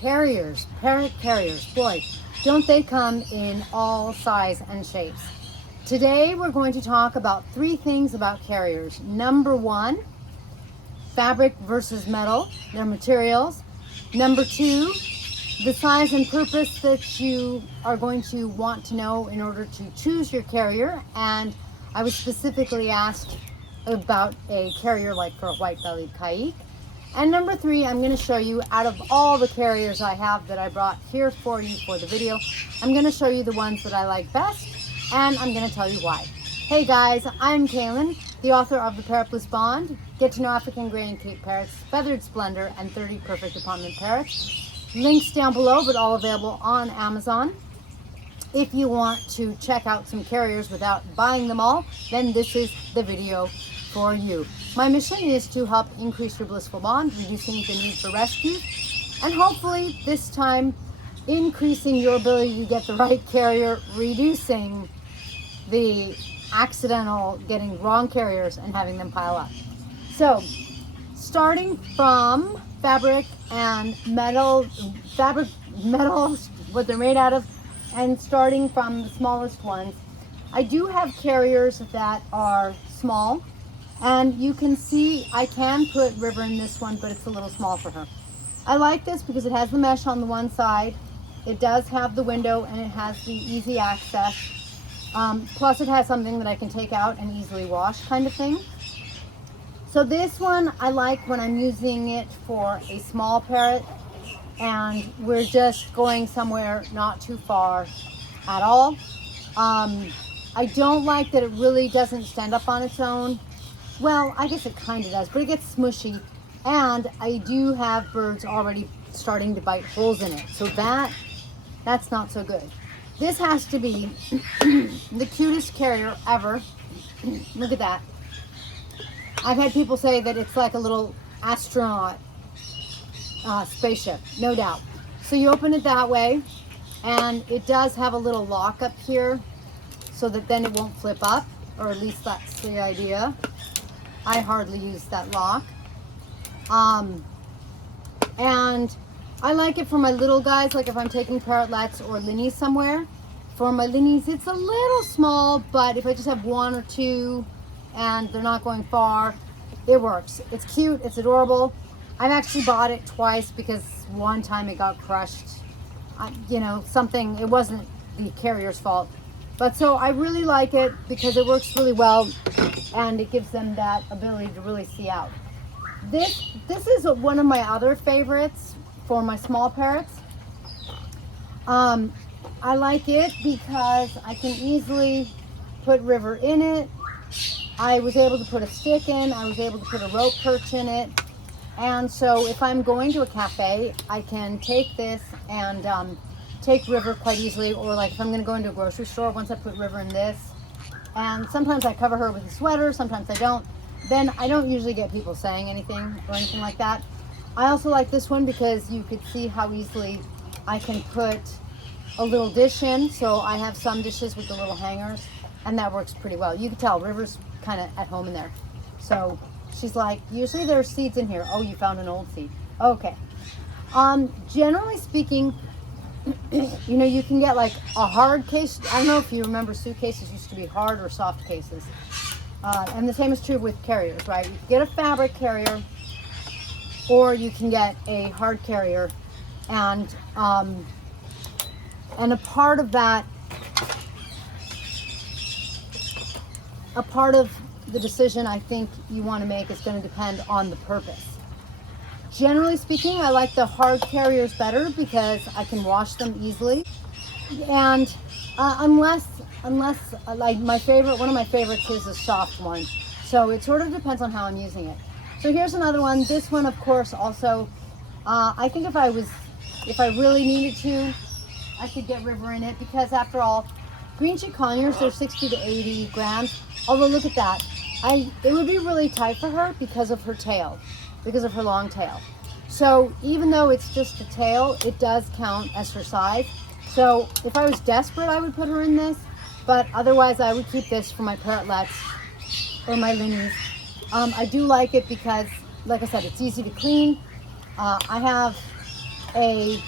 Carriers, parrot carriers, boy, don't they come in all size and shapes. Today we're going to talk about 3 things about carriers. Number 1, fabric versus metal, their materials. Number 2, the size and purpose that you are going to want to know in order to choose your carrier. And I was specifically asked about a carrier like for a white-bellied kike. And number 3, I'm going to show you, out of all the carriers I have that I brought here for you for the video, I'm going to show you the ones that I like best, and I'm going to tell you why. Hey guys, I'm Kaylin, the author of the Parrot Bliss Bond, Get to Know African Gray and Cape Parrots, Feathered Splendor, and 30 Perfect Apartment Parrots. Links down below, but all available on Amazon. If you want to check out some carriers without buying them all, then this is the video for you. My mission is to help increase your blissful bond, reducing the need for rescue, and hopefully this time increasing your ability to get the right carrier, reducing the accidental getting wrong carriers and having them pile up. So, starting from fabric and metal, what they're made out of, and starting from the smallest ones, I do have carriers that are small. And you can see I can put River in this one, but it's a little small for her. I like this because it has the mesh on the one side. It does have the window and it has the easy access. Plus it has something that I can take out and easily wash kind of thing. So this one I like when I'm using it for a small parrot and we're just going somewhere not too far at all. I don't like that it really doesn't stand up on its own. Well, I guess it kind of does, but it gets smushy, and I do have birds already starting to bite holes in it, so that's not so good. This has to be the cutest carrier ever. Look at that. I've had people say that it's like a little astronaut spaceship, no doubt. So you open it that way, and it does have a little lock up here so that then it won't flip up, or at least that's the idea. I hardly use that lock. And I like it for my little guys, like if I'm taking parrotlets or linnies somewhere. For my linnies, it's a little small, but if I just have 1 or 2 and they're not going far, it works. It's cute, it's adorable. I've actually bought it twice because one time it got crushed. It wasn't the carrier's fault. But so I really like it because it works really well and it gives them that ability to really see out. This is one of my other favorites for my small parrots. I like it because I can easily put River in it. I was able to put a stick in, I was able to put a rope perch in it. And so if I'm going to a cafe, I can take this and take River quite easily, or like if I'm going to go into a grocery store, once I put River in this, and sometimes I cover her with a sweater, sometimes I don't, then I don't usually get people saying anything or anything like that. I also like this one because you could see how easily I can put a little dish in, so I have some dishes with the little hangers, and that works pretty well. You can tell River's kind of at home in there. So she's like, usually there's seeds in here. Oh, you found an old seed. Okay. Generally speaking, you can get like a hard case. I don't know if you remember, suitcases used to be hard or soft cases. And the same is true with carriers, right? You can get a fabric carrier or you can get a hard carrier. And a part of that, a part of the decision I think you want to make is going to depend on the purpose. Generally speaking, I like the hard carriers better because I can wash them easily. And unless like one of my favorites is a soft one. So it sort of depends on how I'm using it. So here's another one. This one, of course, also, I think if I really needed to, I could get River in it because after all, green cheek conures, they're 60 to 80 grams. Although look at that. It would be really tight for her because of her tail, because of her long tail. So even though it's just a tail, it does count as her size. So if I was desperate, I would put her in this, but otherwise I would keep this for my parrotlets or my linnies. I do like it because, like I said, it's easy to clean. I have a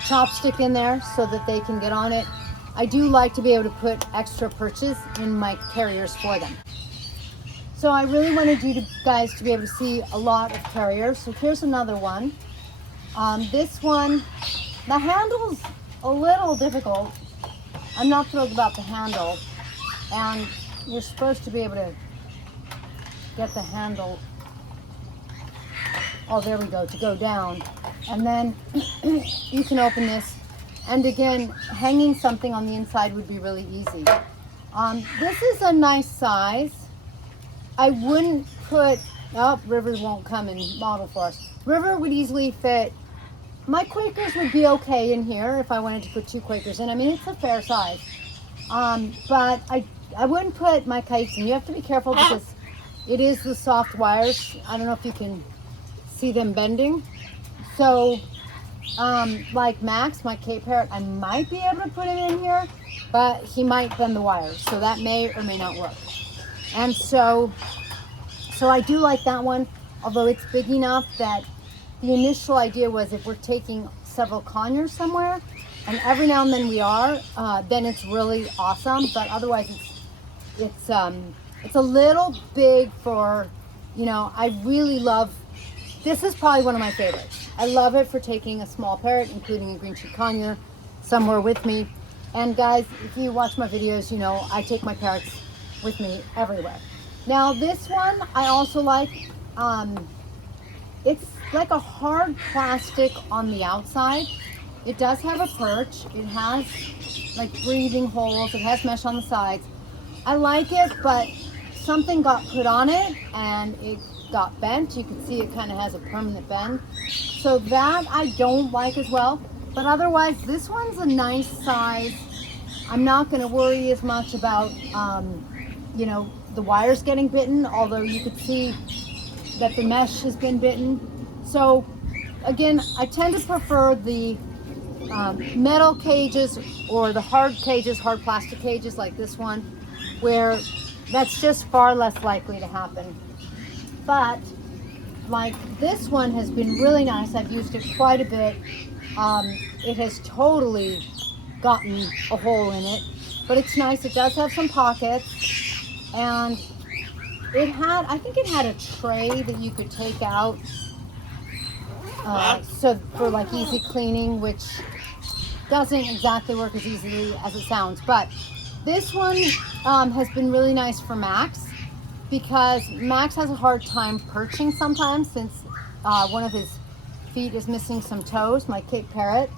chopstick in there so that they can get on it. I do like to be able to put extra perches in my carriers for them. So I really wanted you guys to be able to see a lot of carriers. So here's another one. This one, the handle's a little difficult. I'm not thrilled about the handle. And you're supposed to be able to get the handle, oh there we go, to go down. And then you can open this. And again, hanging something on the inside would be really easy. This is a nice size. I wouldn't put, oh, River won't come and model for us. River would easily fit, my Quakers would be okay in here if I wanted to put 2 Quakers in. I mean, it's a fair size. But I wouldn't put my kites in. You have to be careful because it is the soft wires. I don't know if you can see them bending. So, like Max, my Cape Parrot, I might be able to put him in here, but he might bend the wires. So that may or may not work. And so I do like that one, although it's big enough that the initial idea was if we're taking several conures somewhere, and every now and then we are, then it's really awesome. But otherwise, it's a little big for, you know, I really love, this is probably one of my favorites. I love it for taking a small parrot, including a green cheek conure, somewhere with me. And guys, if you watch my videos, you know, I take my parrots with me everywhere. Now this one I also like. It's like a hard plastic on the outside. It does have a perch. It has like breathing holes. It has mesh on the sides. I like it, but something got put on it and it got bent. You can see it kind of has a permanent bend. So that I don't like as well. But otherwise, this one's a nice size. I'm not going to worry as much about, you know, the wires getting bitten, although you could see that the mesh has been bitten. So again, I tend to prefer the metal cages or the hard cages, hard plastic cages like this one, where that's just far less likely to happen. But like this one has been really nice. I've used it quite a bit. It has totally gotten a hole in it, but it's nice. It does have some pockets, and it had, I think it had a tray that you could take out, so for like easy cleaning, which doesn't exactly work as easily as it sounds. But this one has been really nice for Max, because Max has a hard time perching sometimes since one of his feet is missing some toes, my Cape Parrot.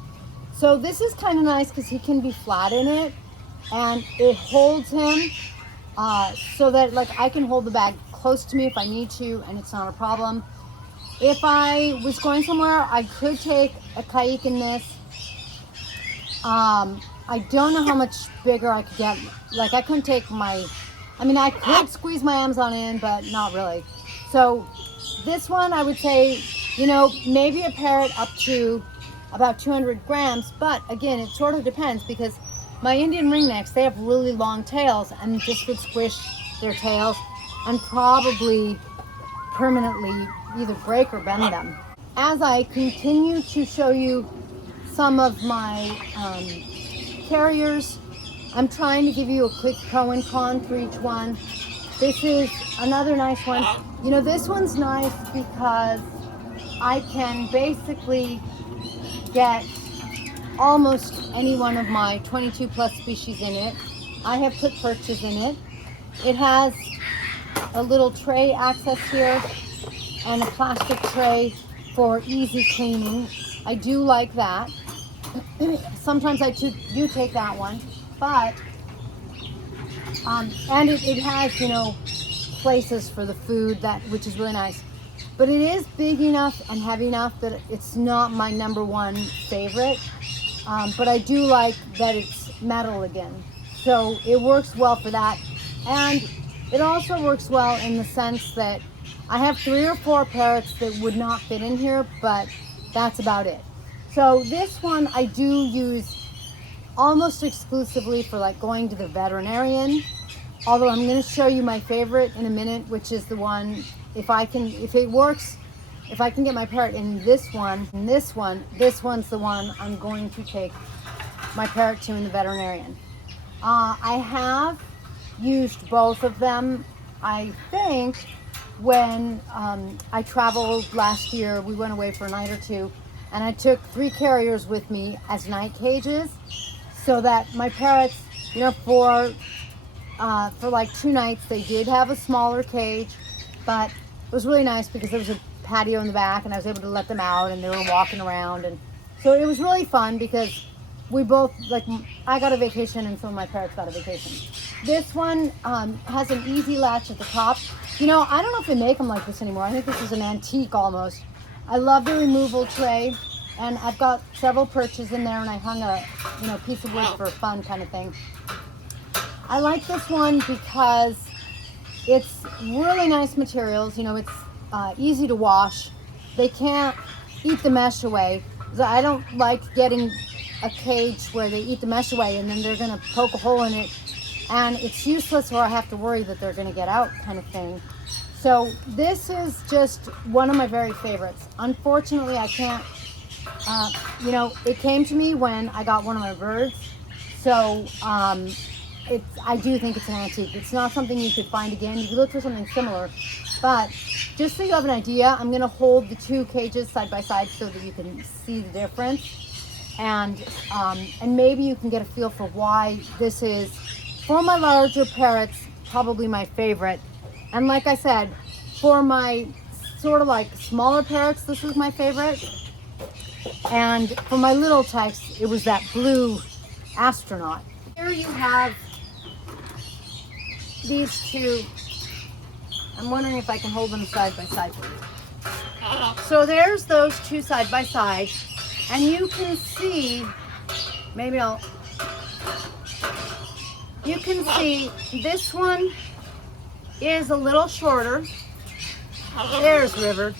So this is kind of nice because he can be flat in it, and it holds him so that like I can hold the bag close to me if I need to, and it's not a problem. If I was going somewhere, I could take a kite in this. I don't know how much bigger I could get. Like I couldn't take my, I mean I could squeeze my Amazon in, but not really. So this one I would say, you know, maybe a parrot up to about 200 grams, but again, it sort of depends, because my Indian ringnecks, they have really long tails, and this would squish their tails and probably permanently either break or bend them. As I continue to show you some of my carriers, I'm trying to give you a quick pro and con for each one. This is another nice one. You know, this one's nice because I can basically get almost any one of my 22 plus species in it. I have put perches in it. It has a little tray access here and a plastic tray for easy cleaning. I do like that. Sometimes I do take that one, but and it has, you know, places for the food, that which is really nice. But it is big enough and heavy enough that it's not my number one favorite. But I do like that it's metal again. So it works well for that. And it also works well in the sense that I have 3 or 4 parrots that would not fit in here, but that's about it. So this one I do use almost exclusively for like going to the veterinarian. Although I'm going to show you my favorite in a minute, which is the one, if it works, if I can get my parrot in this one, this one's the one I'm going to take my parrot to in the veterinarian. I have used both of them, I think, when I traveled last year. We went away for a night or two, and I took 3 carriers with me as night cages, so that my parrots, you know, for like 2 nights, they did have a smaller cage, but it was really nice because there was a patio in the back, and I was able to let them out, and they were walking around, and so it was really fun because we both, like, I got a vacation and some of my parrots got a vacation. This one has an easy latch at the top. You know, I don't know if they make them like this anymore. I think this is an antique almost. I love the removal tray, and I've got several perches in there, and I hung a, you know, piece of wood for fun kind of thing. I like this one because it's really nice materials. You know, it's easy to wash. They can't eat the mesh away. I don't like getting a cage where they eat the mesh away and then they're going to poke a hole in it and it's useless, or I have to worry that they're going to get out kind of thing. So this is just one of my very favorites. Unfortunately, I can't, you know, it came to me when I got one of my birds. So I do think it's an antique. It's not something you could find again. You could look for something similar. But just so you have an idea, I'm going to hold the 2 cages side by side so that you can see the difference. And maybe you can get a feel for why this is, for my larger parrots, probably my favorite. And like I said, for my sort of like smaller parrots, this was my favorite. And for my little types, it was that blue astronaut. Here you have these 2. I'm wondering if I can hold them side by side. So there's those 2 side by side. And you can see, you can see this one is a little shorter. There's River.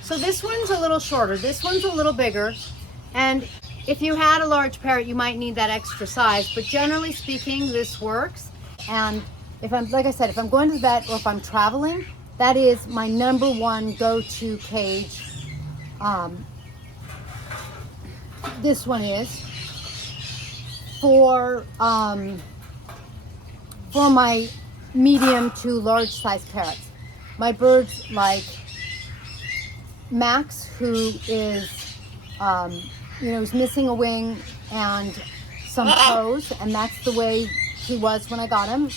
So this one's a little shorter. This one's a little bigger. And if you had a large parrot, you might need that extra size. But generally speaking, this works. And if I'm, like I said, if I'm going to the vet or if I'm traveling, that is my number 1 go-to cage. This one is for my medium to large size parrots. My birds like Max, who is, you know, is missing a wing and some toes, and that's the way he was when I got him.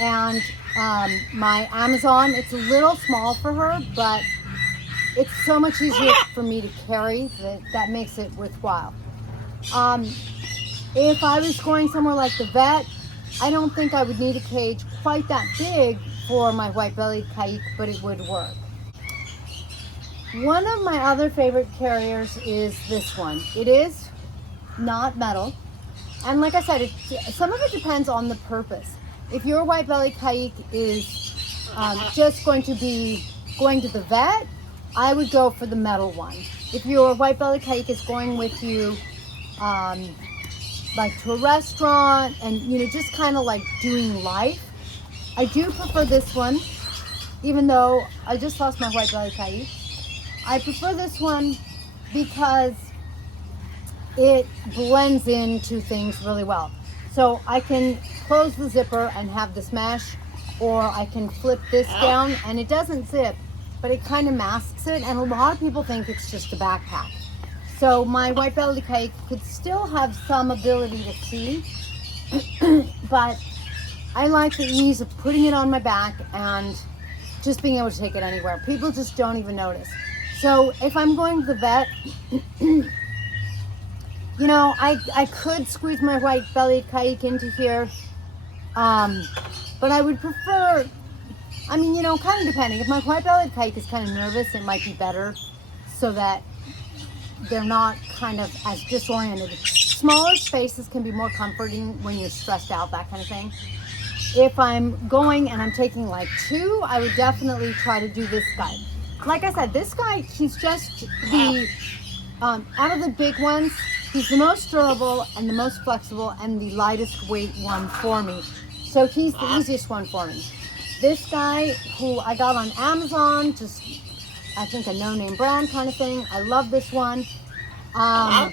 And my Amazon, it's a little small for her, but it's so much easier for me to carry that makes it worthwhile. If I was going somewhere like the vet, I don't think I would need a cage quite that big for my white-bellied Kaik, but it would work. One of my other favorite carriers is this one. It is not metal, and like I said, some of it depends on the purpose. If your white-bellied Kaik is just going to be going to the vet, I would go for the metal one. If your white-bellied Kaik is going with you, like to a restaurant and, you know, just kind of like doing life, I do prefer this one, even though I just lost my white-bellied Kaik. I prefer this one because it blends into things really well. So I can close the zipper and have this mesh, or I can flip this down and it doesn't zip, but it kind of masks it, and a lot of people think it's just a backpack. So my white-bellied Kaik could still have some ability to see, but I like the ease of putting it on my back and just being able to take it anywhere. People just don't even notice. So if I'm going to the vet, you know, I could squeeze my white-bellied Kaik into here, but I would prefer, I mean, you know, kind of depending. If my white-bellied Kaik is kind of nervous, it might be better so that they're not kind of as disoriented. Smaller spaces can be more comforting when you're stressed out, that kind of thing. If I'm going and I'm taking like 2, I would definitely try to do this guy. Like I said, this guy, he's just the, out of the big ones, he's the most durable and the most flexible and the lightest weight one for me. So he's the easiest one for me. This guy, who I got on Amazon, just I think a no-name brand kind of thing. I love this one. I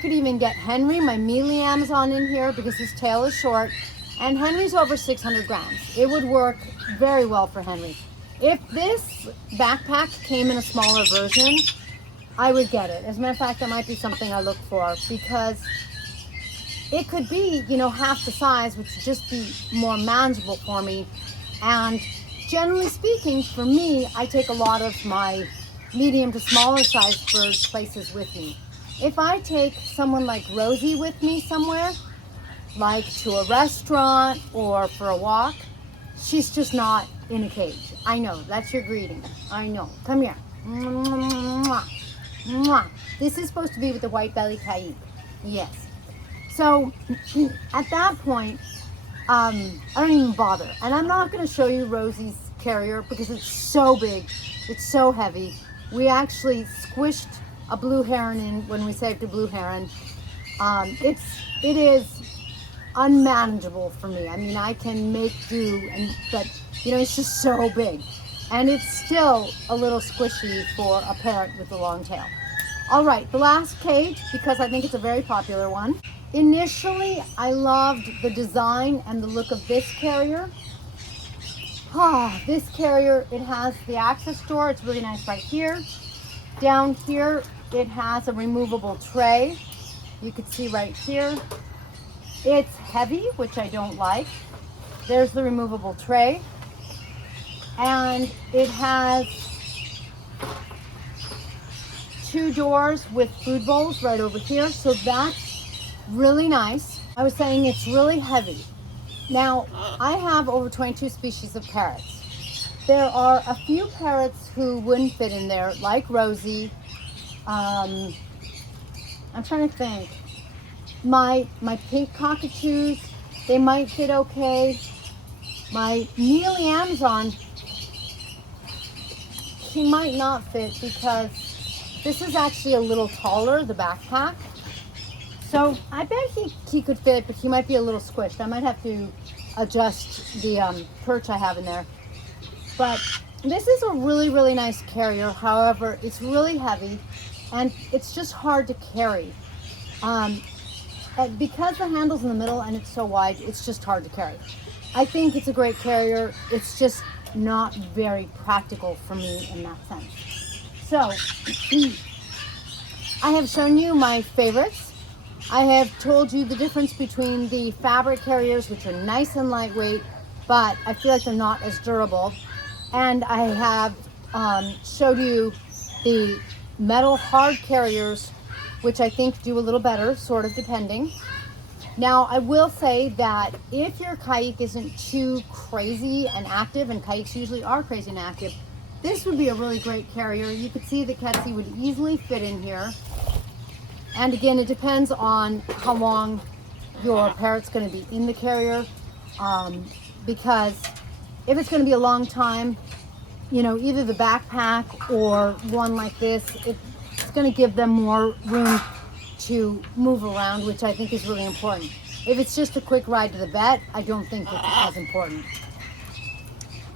could even get Henry, my Mealy Amazon, in here because his tail is short. And Henry's over 600 grams. It would work very well for Henry. If this backpack came in a smaller version, I would get it. As a matter of fact, that might be something I look for because it could be, you know, half the size, which would just be more manageable for me. And generally speaking, for me, I take a lot of my medium to smaller size birds places with me. If I take someone like Rosie with me somewhere, like to a restaurant or for a walk, she's just not in a cage. I know, that's your greeting. I know. Come here. Mwah, mwah. This is supposed to be with the white belly Caïque. Yes. So at that point, I don't even bother. And I'm not going to show you Rosie's carrier because it's so big. It's so heavy. We actually squished a blue heron in when we saved a blue heron. It is unmanageable for me. I mean, I can make do, but you know, it's just so big. And it's still a little squishy for a parrot with a long tail. All right, the last cage, because I think it's a very popular one. Initially, I loved the design and the look of this carrier. This carrier, it has the access door. It's really nice right here. Down here, it has a removable tray. You can see right here. It's heavy, which I don't like. There's the removable tray. And it has 2 doors with food bowls right over here. So that's really nice. I was saying it's really heavy. Now, I have over 22 species of parrots. There are a few parrots who wouldn't fit in there, like Rosie. I'm trying to think. My pink cockatoos, they might fit okay. My Mealy Amazon, he might not fit because this is actually a little taller, the backpack. So I bet he could fit, but he might be a little squished. I might have to adjust the perch I have in there. But this is a really, really nice carrier. However, it's really heavy and it's just hard to carry. Because the handle's in the middle and it's so wide, it's just hard to carry. I think it's a great carrier. It's just not very practical for me in that sense. So, I have shown you my favorites. I have told you the difference between the fabric carriers, which are nice and lightweight, but I feel like they're not as durable. And I have showed you the metal hard carriers, which I think do a little better, sort of depending. Now, I will say that if your Caïque isn't too crazy and active, and Caïques usually are crazy and active, this would be a really great carrier. You could see that Ketsi would easily fit in here. And again, it depends on how long your parrot's going to be in the carrier, because if it's going to be a long time, you know, either the backpack or one like this, it's going to give them more room to move around, which I think is really important. If it's just a quick ride to the vet, I don't think it's as important.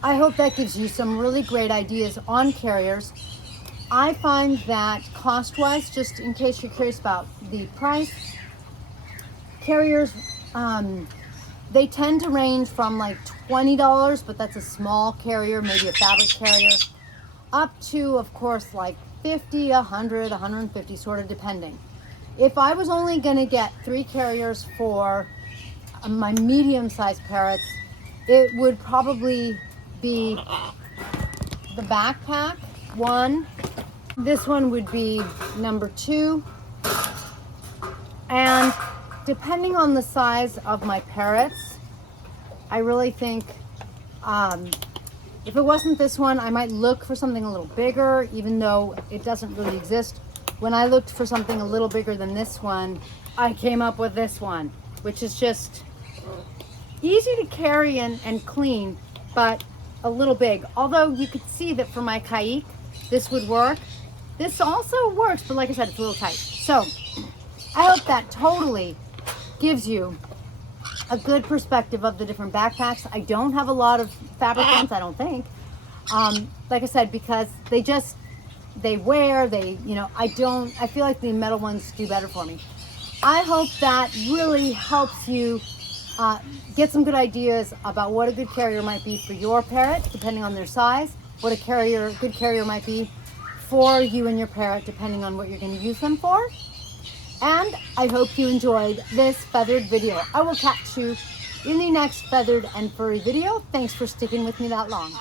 I hope that gives you some really great ideas on carriers. I find that cost-wise, just in case you're curious about the price, carriers, they tend to range from like $20, but that's a small carrier, maybe a fabric carrier, up to, of course, like 50, 100, 150, sort of depending. If I was only going to get 3 carriers for my medium-sized parrots, it would probably be the backpack, 1. This one would be number 2. And depending on the size of my parrots, I really think if it wasn't this one, I might look for something a little bigger, even though it doesn't really exist. When I looked for something a little bigger than this one, I came up with this one, which is just easy to carry and clean, but a little big. Although you could see that for my Caïque, this would work. This also works, but like I said, it's a little tight. So I hope that totally gives you a good perspective of the different backpacks. I don't have a lot of fabric ones, I don't think. Like I said, because they wear, I feel like the metal ones do better for me. I hope that really helps you get some good ideas about what a good carrier might be for your parrot, depending on their size, what a good carrier might be for you and your parrot, depending on what you're going to use them for. And I hope you enjoyed this feathered video. I will catch you in the next feathered and furry video. Thanks for sticking with me that long.